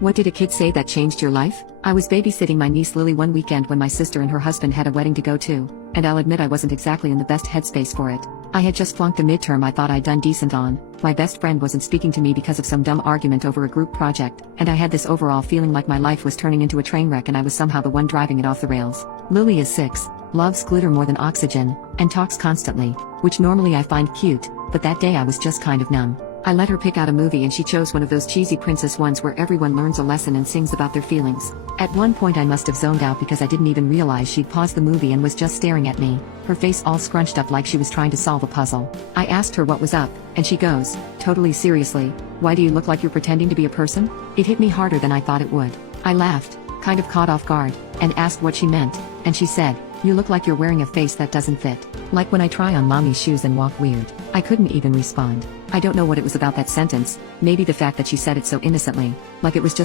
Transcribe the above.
What did a kid say that changed your life? I was babysitting my niece Lily one weekend when my sister and her husband had a wedding to go to, and I'll admit I wasn't exactly in the best headspace for it. I had just flunked a midterm I thought I'd done decent on, my best friend wasn't speaking to me because of some dumb argument over a group project, and I had this overall feeling like my life was turning into a train wreck and I was somehow the one driving it off the rails. Lily is 6, loves glitter more than oxygen, and talks constantly, which normally I find cute, but that day I was just kind of numb. I let her pick out a movie and she chose one of those cheesy princess ones where everyone learns a lesson and sings about their feelings. At one point I must have zoned out because I didn't even realize she'd paused the movie and was just staring at me, her face all scrunched up like she was trying to solve a puzzle. I asked her what was up, and she goes, totally seriously, "Why do you look like you're pretending to be a person?" It hit me harder than I thought it would. I laughed, kind of caught off guard, and asked what she meant, and she said, "You look like you're wearing a face that doesn't fit. Like when I try on mommy's shoes and walk weird." I couldn't even respond. I don't know what it was about that sentence, maybe the fact that she said it so innocently, like it was just